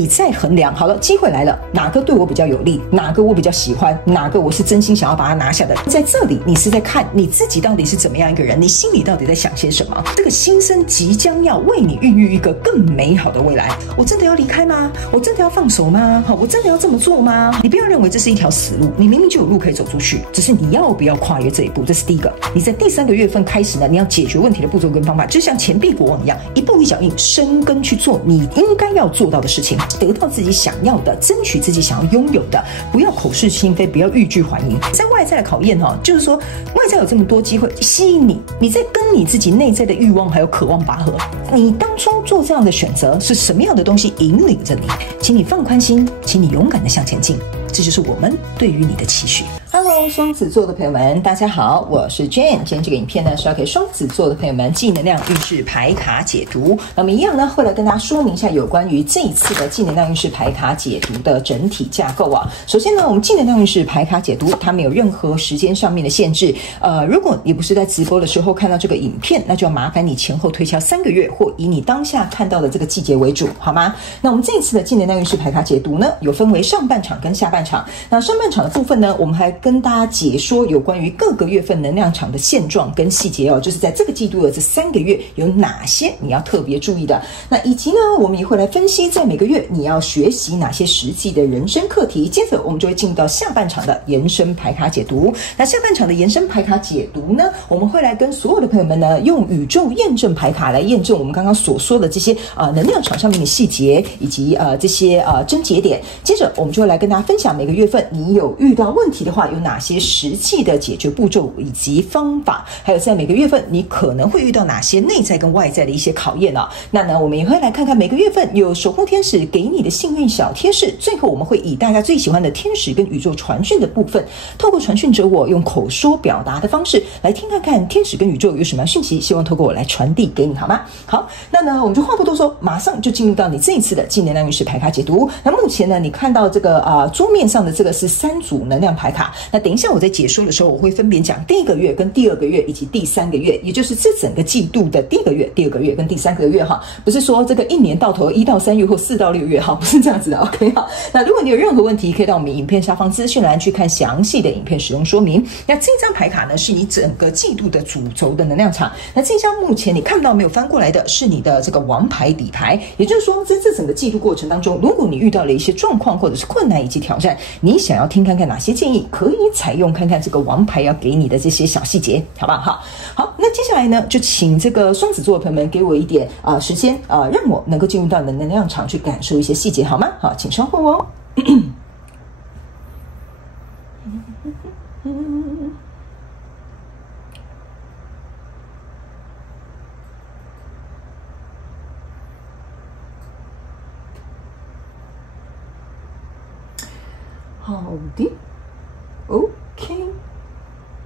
你再衡量好了，机会来了，哪个对我比较有利，哪个我比较喜欢，哪个我是真心想要把它拿下的，在这里你是在看你自己到底是怎么样一个人，你心里到底在想些什么。这个心声即将要为你孕育一个更美好的未来。我真的要离开吗？我真的要放手吗？我真的要这么做吗？你不要认为这是一条死路，你明明就有路可以走出去，只是你要不要跨越这一步，这是第一个。你在第3个月份开始呢，你要解决问题的步骤跟方法，就像钱币国王一样，一步一脚印，深耕去做你应该要做到的事情，得到自己想要的，争取自己想要拥有的，不要口是心非，不要欲拒还迎。在外在的考验就是说外在有这么多机会吸引你，你在跟你自己内在的欲望还有渴望拔河。你当初做这样的选择是什么样的东西引领着你？请你放宽心，请你勇敢地向前进，这就是我们对于你的期许。Hello， 双子座的朋友们，大家好，我是 Jane。今天这个影片呢是要给双子座的朋友们记能量运势牌卡解读。那么一样呢，会来跟大家说明一下有关于这一次的记能量运势牌卡解读的整体架构啊。首先呢，我们记能量运势牌卡解读它没有任何时间上面的限制。如果你不是在直播的时候看到这个影片，那就要麻烦你前后推敲3个月，或以你当下看到的这个季节为主，好吗？那我们这一次的记能量运势牌卡解读呢，有分为上半场跟下半场。那上半场的部分呢，我们还跟大家解说有关于各个月份能量场的现状跟细节就是在这个季度的这3个月有哪些你要特别注意的。那以及呢，我们也会来分析在每个月你要学习哪些实际的人生课题。接着我们就会进入到下半场的延伸牌卡解读。那下半场的延伸牌卡解读呢，我们会来跟所有的朋友们呢，用宇宙验证牌卡来验证我们刚刚所说的这些能量场上面的细节，以及这些症结点。接着我们就会来跟大家分享每个月份你有遇到问题的话有哪些实际的解决步骤以及方法，还有在每个月份你可能会遇到哪些内在跟外在的一些考验那呢，我们也会来看看每个月份有守护天使给你的幸运小贴士。最后我们会以大家最喜欢的天使跟宇宙传讯的部分，透过传讯者我用口说表达的方式来听看看天使跟宇宙有什么讯息，希望透过我来传递给你，好吗？好，那呢我们就话不多说，马上就进入到你这一次的记能量运势牌卡解读。那目前呢，你看到这个桌面上的这个是3组能量牌卡。那等一下我在解说的时候，我会分别讲第1个月跟第2个月以及第3个月，也就是这整个季度的第1个月、第2个月跟第3个月不是说这个1年到头1到3月或4到6月不是这样子的 OK 那如果你有任何问题，可以到我们影片下方资讯栏去看详细的影片使用说明。那这张牌卡呢，是你整个季度的主轴的能量场。那这张目前你看到没有翻过来的是你的这个王牌底牌，也就是说在这整个季度过程当中，如果你遇到了一些状况或者是困难以及挑战，你想要听看看哪些建议可以采用，看看这个王牌要给你的这些小细节，好不好？好，那接下来呢，就请这个双子座的朋友们给我一点时间让我能够进入到你的能量场去感受一些细节，好吗？好，请稍后哦。好的 ，OK。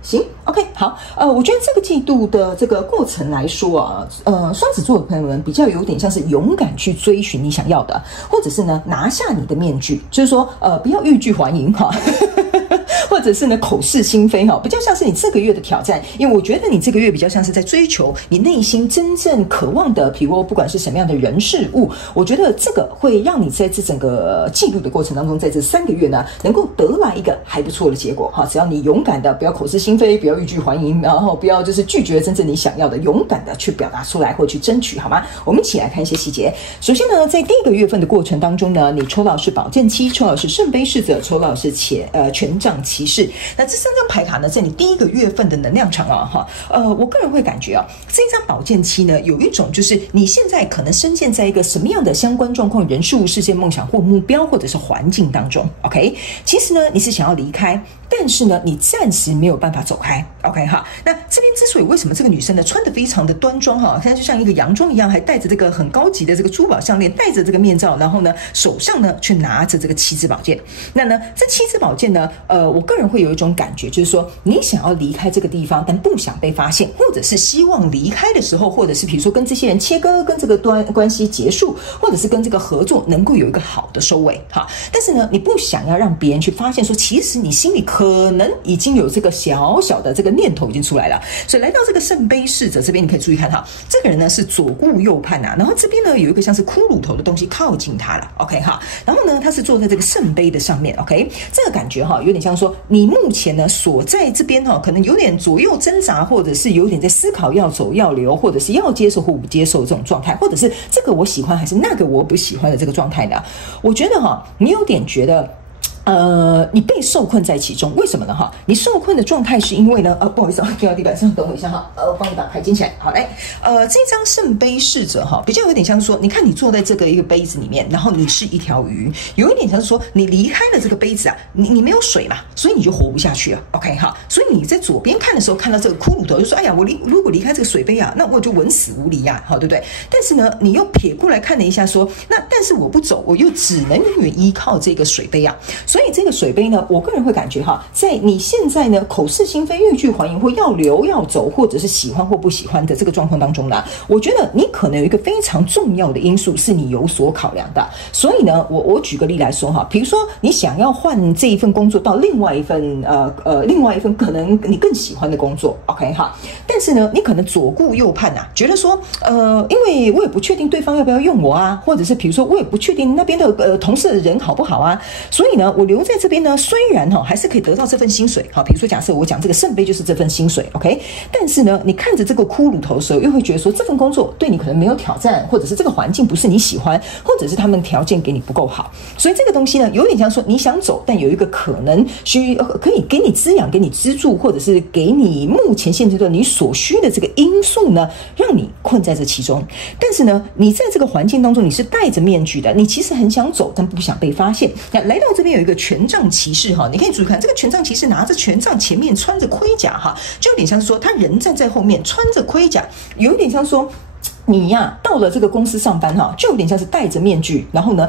行 ，OK， 好，我觉得这个季度的这个过程来说双子座的朋友们比较有点像是勇敢去追寻你想要的，或者是呢拿下你的面具，就是说不要欲拒还迎或者是呢口是心非比较像是你这个月的挑战。因为我觉得你这个月比较像是在追求你内心真正渴望的，比如不管是什么样的人事物，我觉得这个会让你在这整个季度的过程当中，在这3个月呢能够得来一个还不错的结果只要你勇敢的，不要口是心非，不要欲拒还迎，然后不要就是拒绝真正你想要的，勇敢的去表达出来或去争取，好吗？我们一起来看一些细节。首先呢，在第1个月份的过程当中呢，你抽到是宝剑七，抽到是圣杯侍者，抽到是权杖骑士。那这3张牌卡呢，在你第1个月份的能量场我个人会感觉这一张宝剑七呢，有一种就是你现在可能深陷在一个什么样的相关状况、人事物、事件、梦想或目标，或者是环境当中 ，OK？ 其实呢，你是想要离开，但是呢，你暂时没有办法走开 ，OK 那这边之所以为什么这个女生呢穿得非常的端庄现在就像一个洋装一样，还戴着这个很高级的这个珠宝项链，戴着这个面罩，然后呢手上呢去拿着这个7支宝剑。那呢这7支宝剑呢，我个人会有一种感觉，就是说你想要离开这个地方，但不想被发现，或者是希望离开的时候，或者是比如说跟这些人切割，跟这个关系结束，或者是跟这个合作能够有一个好的收尾哈。但是呢，你不想要让别人去发现说，其实你心里可能已经有这个小小的这个念头已经出来了。所以来到这个圣杯侍者这边，你可以注意看哈，这个人呢是左顾右盼啊，然后这边呢有一个像是骷髅头的东西靠近他了 ，OK 哈，然后呢他是坐在这个圣杯的上面 ，OK， 这个感觉哈有点像说你目前呢所在这边哈，可能有点左右挣扎，或者是有点在思考要走要留，或者是要接受或不接受这种状态，或者是这个我喜欢还是那个我不喜欢的这个状态呢？我觉得哈，你有点觉得。你被受困在其中，为什么呢？哈，你受困的状态是因为呢，不好意思啊，掉到地板上，等我一下哈，我帮你把牌捡起来。好，来，这张圣杯侍者哈，比较有点像说，你看你坐在这个一个杯子里面，然后你是一条鱼，有一点像是说，你离开了这个杯子啊，你没有水嘛，所以你就活不下去了。OK 哈，所以你在左边看的时候，看到这个骷髅头，就说，哎呀，如果离开这个水杯啊，那我就稳死无离啊，好，对不对？但是呢，你又撇过来看了一下，说，但是我不走，我又只能永远依靠这个水杯啊。所以这个水杯呢，我个人会感觉哈，在你现在呢口是心非、欲拒还迎，或要留要走，或者是喜欢或不喜欢的这个状况当中呢，我觉得你可能有一个非常重要的因素是你有所考量的。所以呢，我举个例来说哈，比如说你想要换这一份工作到另外一份可能你更喜欢的工作 ，OK 哈，但是呢，你可能左顾右盼啊，觉得说因为我也不确定对方要不要用我啊，或者是比如说我也不确定那边的同事的人好不好啊，所以呢，我留在这边呢，虽然还是可以得到这份薪水，好，比如说假设我讲这个圣杯就是这份薪水 ，OK， 但是呢，你看着这个骷髅头的时候，又会觉得说这份工作对你可能没有挑战，或者是这个环境不是你喜欢，或者是他们条件给你不够好，所以这个东西呢，有点像说你想走，但有一个可能可以给你滋养、给你资助，或者是给你目前现阶段你所需的这个因素呢，让你困在这其中。但是呢，你在这个环境当中，你是戴着面具的，你其实很想走，但不想被发现。那来到这边有一个权杖骑士哈，你可以注意看这个权杖骑士拿着权杖，前面穿着盔甲哈，就有点像是说他人站在后面，穿着盔甲，有一点像说。你呀，到了这个公司上班哈，就有点像是戴着面具，然后呢，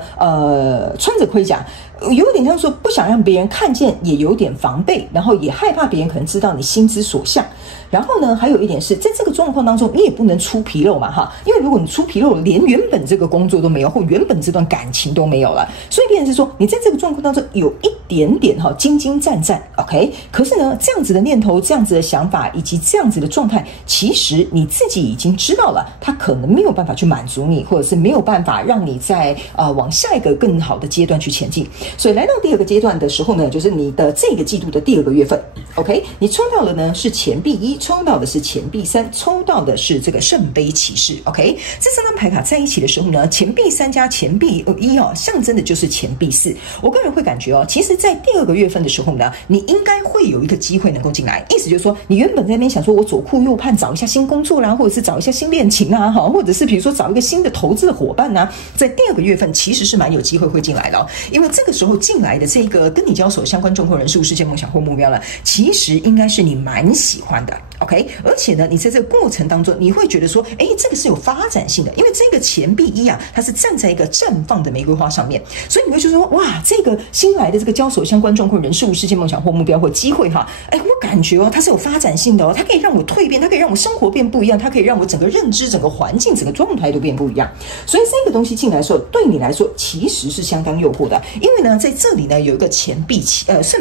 穿着盔甲，有点像说不想让别人看见，也有点防备，然后也害怕别人可能知道你心之所向。然后呢，还有一点是在这个状况当中，你也不能出纰漏嘛哈，因为如果你出纰漏，连原本这个工作都没有，或原本这段感情都没有了，所以变成是说你在这个状况当中有一点点哈兢兢战战 ，OK。可是呢，这样子的念头、这样子的想法以及这样子的状态，其实你自己已经知道了，它可能没有办法去满足你，或者是没有办法让你在往下一个更好的阶段去前进。所以来到第二个阶段的时候呢，就是你的这个季度的第2个月份 ，OK， 你抽到的呢是钱币1，抽到的是钱币3，抽到的是这个圣杯骑士 ，OK， 这3张牌卡在一起的时候呢，钱币3加钱币1哦，象征的就是钱币4。我个人会感觉哦，其实在第2个月份的时候呢，你应该会有一个机会能够进来，意思就是说，你原本在那边想说我左顾右盼找一下新工作啦，或者是找一下新恋情啊，或者是比如说找一个新的投资的伙伴啊，在第2个月份其实是蛮有机会会进来的哦，因为这个时候进来的这个跟你交手相关状况人事物、事件、梦想或目标呢，其实应该是你蛮喜欢的 ，OK。而且呢，你在这个过程当中，你会觉得说，哎，这个是有发展性的，因为这个钱币1啊，它是站在一个绽放的玫瑰花上面，所以你会觉得说，哇，这个新来的这个交手相关状况人事物、事件、梦想或目标或机会哈，哎，我感觉哦，它是有发展性的哦，它可以让我蜕变，它可以让我生活变不一样，它可以让我整个认知、整个环境、整个状态都变不一样。所以这个东西进来的时候，对你来说其实是相当诱惑的，因为呢，在这里呢有一个圣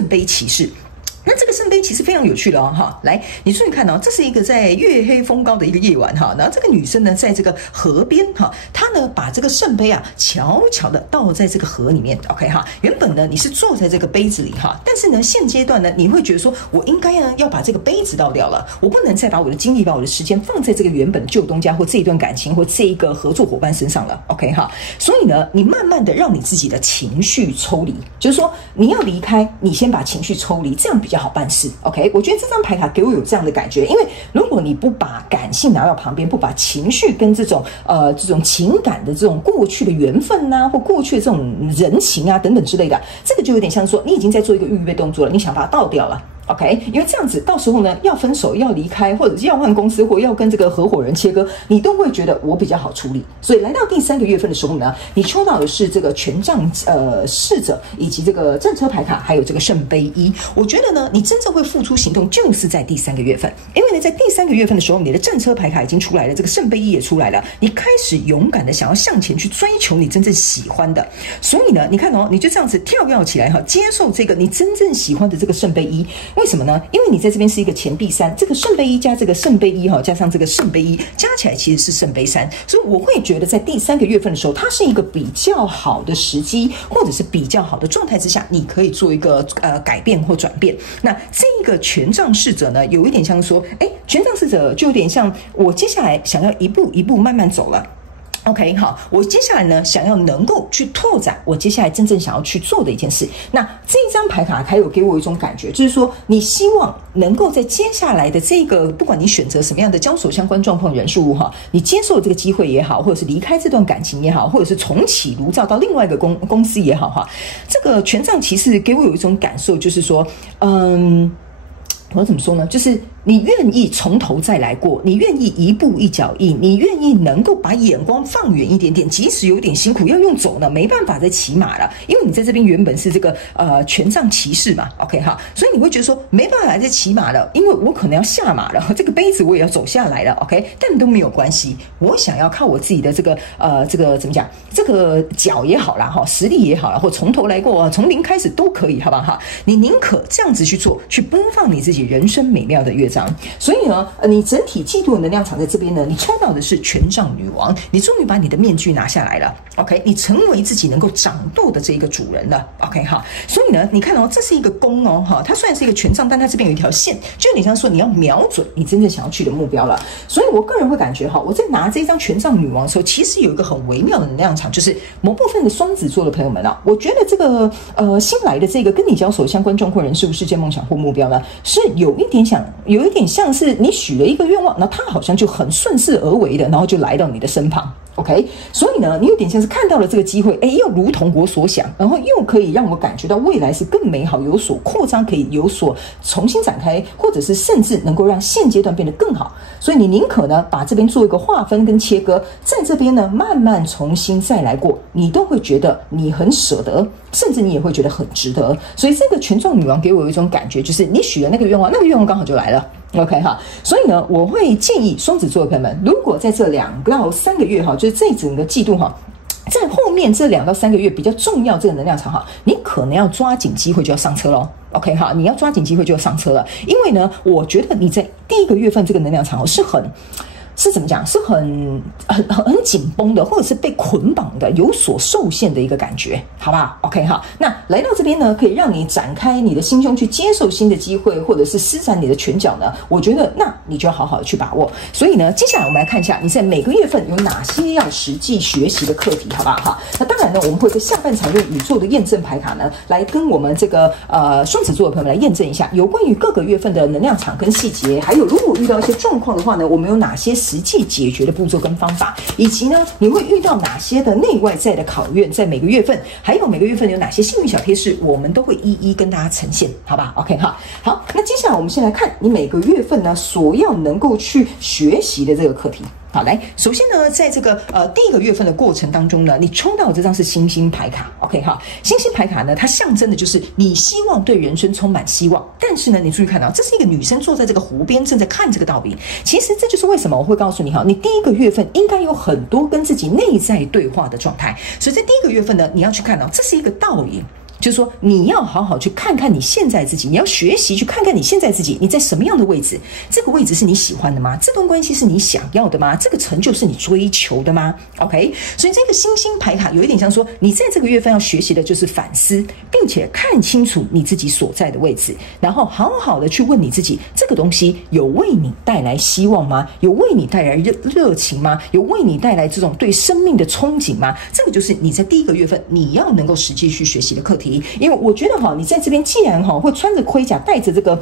杯骑士。那这个圣杯其实非常有趣的哦，哈，来，你注意看哦，这是一个在月黑风高的一个夜晚哈，然后这个女生呢，在这个河边哈，她呢把这个圣杯啊悄悄的倒在这个河里面 ，OK 哈，原本呢你是坐在这个杯子里哈，但是呢现阶段呢你会觉得说，我应该呢要把这个杯子倒掉了，我不能再把我的精力、把我的时间放在这个原本的旧东家或这一段感情或这一个合作伙伴身上了 ，OK 哈，所以呢你慢慢的让你自己的情绪抽离，就是说你要离开，你先把情绪抽离，这样比较好办事 ，OK？ 我觉得这张牌卡给我有这样的感觉，因为如果你不把感性拿到旁边，不把情绪跟这种情感的这种过去的缘分啊，或过去的这种人情啊等等之类的，这个就有点像说你已经在做一个预备动作了，你想把它倒掉了。OK， 因为这样子到时候呢，要分手、要离开，或者是要换公司，或要跟这个合伙人切割，你都会觉得我比较好处理。所以来到第3个月份的时候呢，你抽到的是这个权杖侍者，以及这个战车牌卡，还有这个圣杯一。我觉得呢，你真正会付出行动，就是在第3个月份，因为呢，在第3个月份的时候，你的战车牌卡已经出来了，这个圣杯一也出来了，你开始勇敢的想要向前去追求你真正喜欢的。所以呢，你看哦，你就这样子跳跃起来哈，接受这个你真正喜欢的这个圣杯一。为什么呢？因为你在这边是一个钱币3，这个圣杯一加这个圣杯一加上这个圣杯一加起来其实是圣杯3，所以我会觉得在第3个月份的时候，它是一个比较好的时机，或者是比较好的状态之下，你可以做一个改变或转变。那这个权杖侍者呢，有一点像说，权杖侍者就有点像我接下来想要一步一步慢慢走了。OK， 好，我接下来呢，想要能够去拓展我接下来真正想要去做的一件事。那这一张牌卡还有给我一种感觉，就是说你希望能够在接下来的这个，不管你选择什么样的交手相关状况人事物哈，你接受这个机会也好，或者是离开这段感情也好，或者是重启炉灶到另外一个公司也好哈，这个权杖骑士给我有一种感受，就是说，我怎么说呢？就是你愿意从头再来过，你愿意一步一脚印，你愿意能够把眼光放远一点点，即使有点辛苦，要用走呢，没办法再骑马了，因为你在这边原本是这个权杖骑士嘛 ，OK 哈，所以你会觉得说没办法再骑马了，因为我可能要下马了，这个杯子我也要走下来了 ，OK， 但都没有关系，我想要靠我自己的这个怎么讲，这个脚也好啦哈，实力也好啦，或从头来过，从零开始都可以，好不好哈？你宁可这样子去做，去奔放你自己人生美妙的乐章。所以呢，你整体季度的能量场在这边呢，你抽到的是权杖女王，你终于把你的面具拿下来了 ，OK， 你成为自己能够掌舵的这一个主人了 ，OK 哈。所以呢，你看哦，这是一个弓哦哈，它虽然是一个权杖，但它这边有一条线，就有点像说你要瞄准你真正想要去的目标了。所以我个人会感觉哈，我在拿这一张权杖女王的时候，其实有一个很微妙的能量场，就是某部分的双子座的朋友们啊，我觉得这个新来的这个跟你交手相关状况人事物事件梦想或目标呢，是有一点像是你许了一个愿望，那它好像就很顺势而为的，然后就来到你的身旁。OK， 所以呢，你有点像是看到了这个机会，又如同我所想，然后又可以让我感觉到未来是更美好，有所扩张，可以有所重新展开，或者是甚至能够让现阶段变得更好。所以你宁可呢把这边做一个划分跟切割，在这边呢慢慢重新再来过，你都会觉得你很舍得，甚至你也会觉得很值得。所以这个权杖女王给我有一种感觉，就是你许了那个愿望，那个愿望刚好就来了。OK 哈，所以呢，我会建议双子座的朋友们，如果在这2到3个月哈，就是这整个季度哈，在后面这2到3个月比较重要这个能量场哈，你可能要抓紧机会就要上车咯。OK 哈，你要抓紧机会就要上车了，因为呢，我觉得你在第1个月份这个能量场是怎么讲？是很紧绷的，或者是被捆绑的，有所受限的一个感觉，好不好 ？OK 哈，那来到这边呢，可以让你展开你的心胸去接受新的机会，或者是施展你的拳脚呢。我觉得，那你就要好好的去把握。所以呢，接下来我们来看一下你在每个月份有哪些要实际学习的课题，好不好？哈，那当然呢，我们会在下半场用宇宙的验证牌卡呢，来跟我们这个双子座的朋友们来验证一下有关于各个月份的能量场跟细节，还有如果遇到一些状况的话呢，我们有哪些实际解决的步骤跟方法，以及呢，你会遇到哪些的内外在的考验，在每个月份，还有每个月份有哪些幸运小贴士，我们都会一一跟大家呈现，好吧 ？OK 哈，好，那接下来我们先来看你每个月份呢所要能够去学习的这个课题。好，来，首先呢，在这个第1个月份的过程当中呢，你抽到这张是星星牌卡 ，OK 哈，星星牌卡呢，它象征的就是你希望对人生充满希望，但是呢，你注意看到，这是一个女生坐在这个湖边，正在看这个倒影。其实这就是为什么我会告诉你哈，你第1个月份应该有很多跟自己内在对话的状态，所以在第1个月份呢，你要去看到这是一个倒影。就是说，你要好好去看看你现在自己，你要学习去看看你现在自己，你在什么样的位置？这个位置是你喜欢的吗？这段关系是你想要的吗？这个成就是你追求的吗 ？OK， 所以这个星星牌卡有一点像说，你在这个月份要学习的就是反思，并且看清楚你自己所在的位置，然后好好的去问你自己，这个东西有为你带来希望吗？有为你带来热情吗？有为你带来这种对生命的憧憬吗？这个就是你在第1个月份你要能够实际去学习的课题。因为我觉得哈，你在这边既然哈会穿着盔甲，戴着这个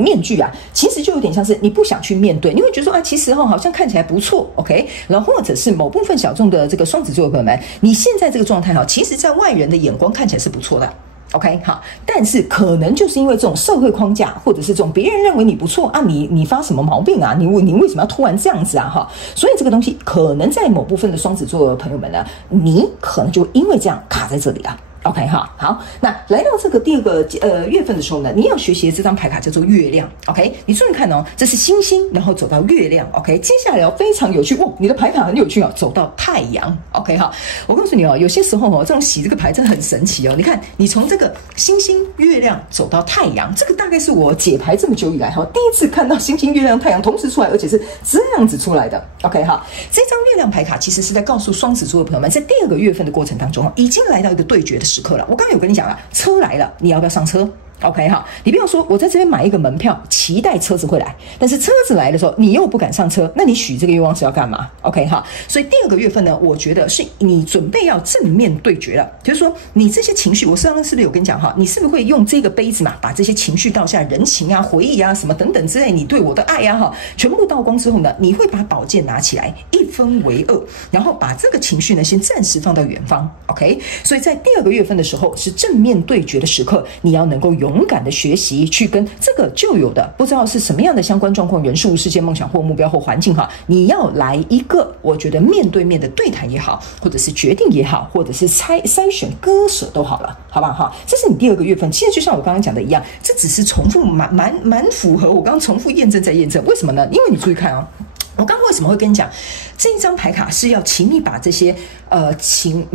面具啊，其实就有点像是你不想去面对，你会觉得说啊，其实好像看起来不错 ，OK， 然后或者是某部分小众的这个双子座的朋友们，你现在这个状态其实在外人的眼光看起来是不错的。OK， 好，但是可能就是因为这种社会框架，或者是这种别人认为你不错啊，你发什么毛病啊？你为什么要突然这样子啊？哈，所以这个东西可能在某部分的双子座的朋友们呢，你可能就因为这样卡在这里了。OK 哈，好，那来到这个第二个月份的时候呢，你要学习的这张牌卡叫做月亮。OK， 你注意看哦，这是星星，然后走到月亮。OK， 接下来非常有趣哦，你的牌卡很有趣哦，走到太阳。OK 哈，我告诉你哦，有些时候哦，这种洗这个牌真的很神奇哦。你看，你从这个星星、月亮走到太阳，这个大概是我解牌这么久以来哈，第一次看到星星、月亮、太阳同时出来，而且是这样子出来的。OK 哈，这张月亮牌卡其实是在告诉双子座的朋友们，在第二个月份的过程当中，已经来到一个对决的时刻了。我刚刚有跟你讲了，车来了，你要不要上车？OK 哈，你不要说我在这边买一个门票，期待车子会来，但是车子来的时候，你又不敢上车，那你许这个愿望是要干嘛 ？OK 哈，所以第二个月份呢，我觉得是你准备要正面对决了，就是说你这些情绪，我上次是不是有跟你讲哈？你是不是会用这个杯子嘛，把这些情绪倒下，人情啊、回忆啊、什么等等之类，你对我的爱啊哈，全部倒光之后呢，你会把宝剑拿起来，一分为二，然后把这个情绪呢先暂时放到远方 ，OK？ 所以在第二个月份的时候是正面对决的时刻，你要能够勇敢的学习，去跟这个旧有的不知道是什么样的相关状况、人事物、事件、梦想或目标或环境哈，你要来一个我觉得面对面的对谈也好，或者是决定也好，或者是筛选割舍都好了，好不好哈？这是你第二个月份，其实就像我刚刚讲的一样，这只是重复蛮符合我刚刚重复验证再验证，为什么呢？因为你注意看哦。我刚刚为什么会跟你讲这一张牌卡是要请你把这些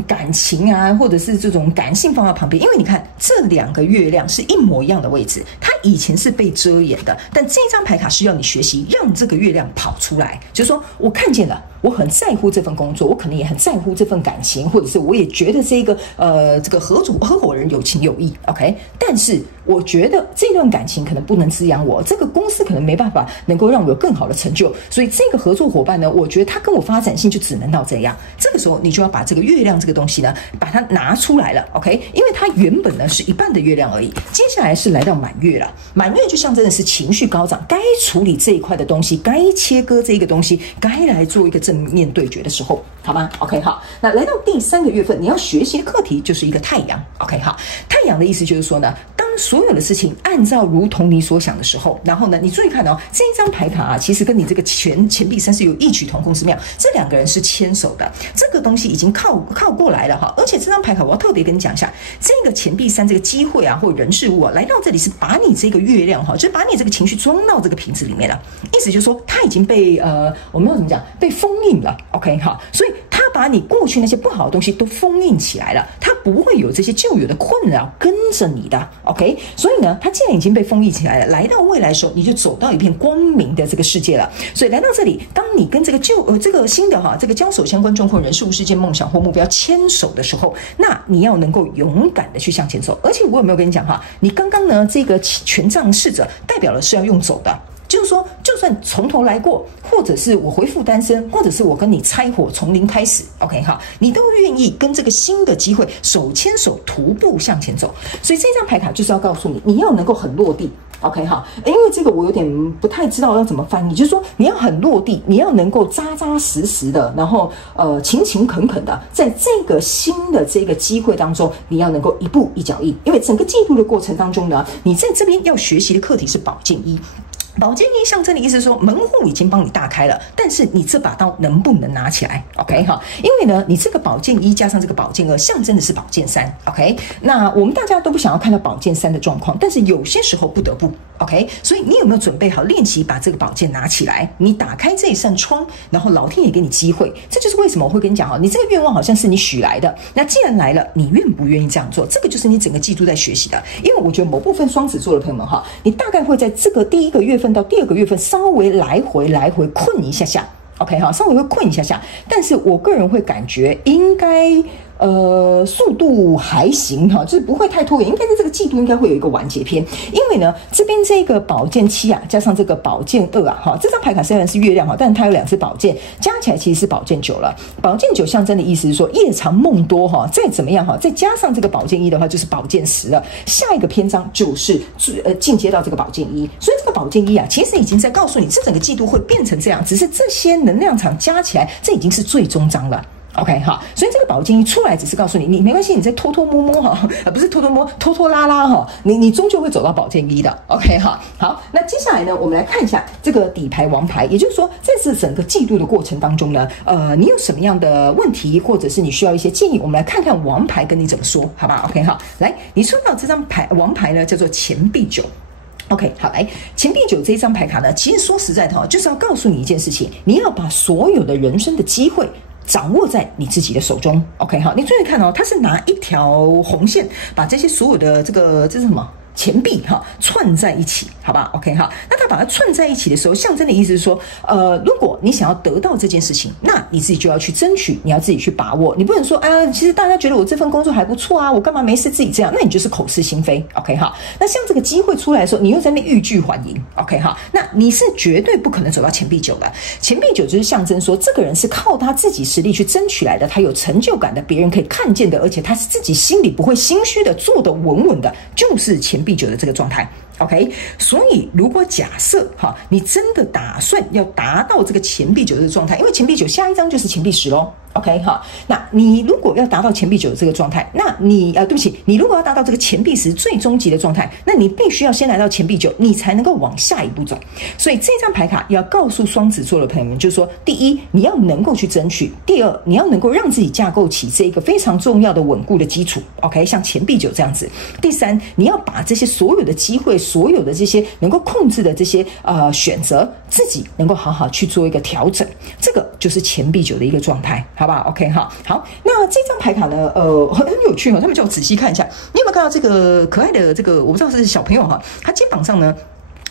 感情啊，或者是这种感性放到旁边，因为你看这两个月亮是一模一样的位置，它以前是被遮掩的，但这一张牌卡是要你学习让这个月亮跑出来，就是说我看见了，我很在乎这份工作，我可能也很在乎这份感情，或者是我也觉得这个合伙人有情有义 ，OK， 但是我觉得这段感情可能不能滋养我，这个公司可能没办法能够让我有更好的成就，所以这个合作伙伴呢，我觉得他跟我发展性就只能到这样。这个时候你就要把这个月亮这个东西呢，把它拿出来了 ，OK？ 因为它原本呢是一半的月亮而已，接下来是来到满月了，满月就象征的是情绪高涨，该处理这一块的东西，该切割这一个东西，该来做一个正面对决的时候，好吗 ？OK， 好，那来到第三个月份，你要学习的课题就是一个太阳 ，OK， 好，太阳的意思就是说呢，当所有的事情按照如同你所想的时候，然后呢，你注意看哦，这一张牌卡啊，其实跟你这个钱币三是有异曲同工之妙，这两个人是牵手的，这个东西已经靠过来了哈。而且这张牌卡我要特别跟你讲一下，这个钱币三这个机会啊，或人事物啊，来到这里是把你这个月亮哈，就是把你这个情绪装到这个瓶子里面了，意思就是说它已经被我们要怎么讲，被封印了 ，OK 哈，所以它把你过去那些不好的东西都封印起来了，它不会有这些旧有的困扰跟着你的 ，OK， 所以呢，它既然已经被封印起来了，来到未来的时候，你就走到一片光明的这个世界了。所以来到这里，当你跟这个这个新的这个交手相关状况、人事物、事件、梦想或目标牵手的时候，那你要能够勇敢的去向前走。而且我有没有跟你讲哈？你刚刚呢这个权杖侍者代表的是要用走的。就是说，就算从头来过，或者是我恢复单身，或者是我跟你拆伙从零开始 ，OK 哈，你都愿意跟这个新的机会手牵手徒步向前走。所以这张牌卡就是要告诉你，你要能够很落地。OK 哈，因为这个我有点不太知道要怎么翻译，就是说你要很落地，你要能够扎扎实实的，然后勤勤恳恳的，在这个新的这个机会当中，你要能够一步一脚印。因为整个进入的过程当中呢，你在这边要学习的课题是宝剑一。宝剑一象征的意思是说，门户已经帮你打开了，但是你这把刀能不能拿起来 ？OK 哈，因为呢，你这个宝剑一加上这个宝剑二，象征的是宝剑三 ，OK？ 那我们大家都不想要看到宝剑三的状况，但是有些时候不得不 ，OK？ 所以你有没有准备好练习把这个宝剑拿起来？你打开这一扇窗，然后老天爷给你机会，这就是为什么我会跟你讲哈，你这个愿望好像是你许来的，那既然来了，你愿不愿意这样做？这个就是你整个季度在学习的，因为我觉得某部分双子座的朋友们哈，你大概会在这个第一个月份到第二个月份稍微来回困一下下 ，OK 哈，稍微会困一下下，但是我个人会感觉应该速度还行哈，就是不会太拖延，应该在这个季度应该会有一个完结篇，因为呢这边这个宝剑七啊，加上这个宝剑二啊，哈，这张牌卡虽然是月亮哈，但它有两只宝剑，加起来其实是宝剑九了。宝剑九象征的意思是说夜长梦多哈，再怎么样哈，再加上这个宝剑一的话，就是宝剑10了。下一个篇章就是进阶到这个宝剑一，所以这个宝剑一啊，其实已经在告诉你，这整个季度会变成这样，只是这些能量场加起来，这已经是最终章了。OK 哈，所以这个保健一出来，只是告诉你，你没关系，你再偷偷摸摸哈，不是偷偷摸，拖拖拉拉哈，你终究会走到保健一的 ，OK 哈。好，那接下来呢，我们来看一下这个底牌王牌，也就是说，在这整个季度的过程当中呢，你有什么样的问题，或者是你需要一些建议，我们来看看王牌跟你怎么说，好吧 ？OK 哈，来，你抽到这张牌王牌呢，叫做钱币九。OK， 好，来，钱币九这一张牌卡呢，其实说实在的哈，就是要告诉你一件事情，你要把所有的人生的机会掌握在你自己的手中。OK， 好，你注意看哦，他是拿一条红线把这些所有的这是什么？钱币哈串在一起，好吧 ？OK 哈，那他把它串在一起的时候，象征的意思是说，如果你想要得到这件事情，那你自己就要去争取，你要自己去把握，你不能说，其实大家觉得我这份工作还不错啊，我干嘛没事自己这样？那你就是口是心非 ，OK 哈。那像这个机会出来的时候，你又在那欲拒还迎 ，OK 哈，那你是绝对不可能走到钱币九的。钱币九就是象征说，这个人是靠他自己实力去争取来的，他有成就感的，别人可以看见的，而且他是自己心里不会心虚的，做得稳稳的，就是钱币九的这个状态。OK， 所以如果假设哈，你真的打算要达到这个钱币九的状态，因为钱币九下一张就是钱币十咯。OK 哈，那你如果要达到钱币九的这个状态，那你对不起，你如果要达到这个钱币十最终极的状态，那你必须要先来到钱币九，你才能够往下一步走。所以这张牌卡要告诉双子座的朋友们，就是说，第一，你要能够去争取；第二，你要能够让自己架构起这一个非常重要的稳固的基础。OK， 像钱币九这样子。第三，你要把这些所有的机会、所有的这些能够控制的这些选择，自己能够好好去做一个调整。这个就是钱币九的一个状态，好不好 ？OK 哈，好，那这张牌卡呢，很有趣哈，他们叫我仔细看一下，你有没有看到这个可爱的这个，我不知道是小朋友哈，他肩膀上呢，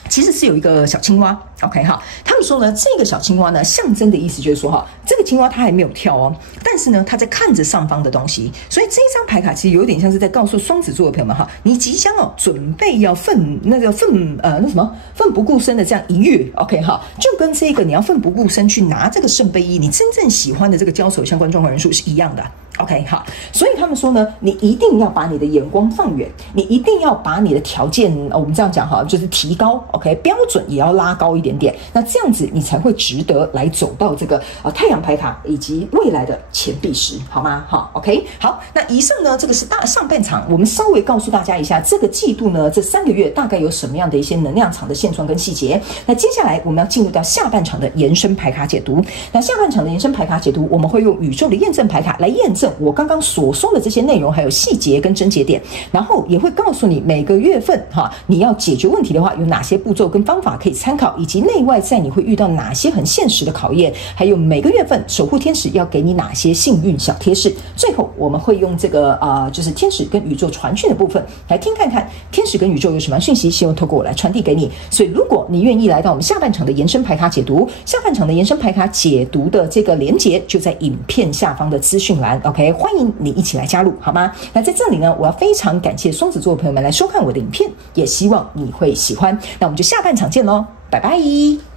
其实是有一个小青蛙 ，OK 哈，他们说呢，这个小青蛙呢，象征的意思就是说哈，这个青蛙它还没有跳哦，但是呢，它在看着上方的东西，所以这一张牌卡其实有点像是在告诉双子座的朋友们哈，你即将准备要奋不顾身的这样一跃 ，OK 哈，就跟这个你要奋不顾身去拿这个圣杯一，你真正喜欢的这个交手相关状况人数是一样的。OK 好，所以他们说呢，你一定要把你的眼光放远，你一定要把你的条件，我们这样讲哈，就是提高 ，OK， 标准也要拉高一点点，那这样子你才会值得来走到这个太阳牌卡以及未来的钱币十，好吗？好 ，OK， 好，那以上呢，这个是上半场，我们稍微告诉大家一下，这个季度呢，这3个月大概有什么样的一些能量场的现状跟细节。那接下来我们要进入到下半场的延伸牌卡解读。那下半场的延伸牌卡解读，我们会用宇宙的验证牌卡来验证我刚刚所说的这些内容，还有细节跟症结点，然后也会告诉你每个月份你要解决问题的话，有哪些步骤跟方法可以参考，以及内外在你会遇到哪些很现实的考验，还有每个月份守护天使要给你哪些幸运小贴士。最后我们会用这个就是天使跟宇宙传讯的部分来听看看天使跟宇宙有什么讯息，希望透过我来传递给你。所以如果你愿意来到我们下半场的延伸牌卡解读，下半场的延伸牌卡解读的这个连结就在影片下方的资讯栏 ，OK， 欢迎你一起来加入，好吗？那在这里呢，我要非常感谢双子座的朋友们来收看我的影片，也希望你会喜欢。那我们就下半场见咯，拜拜。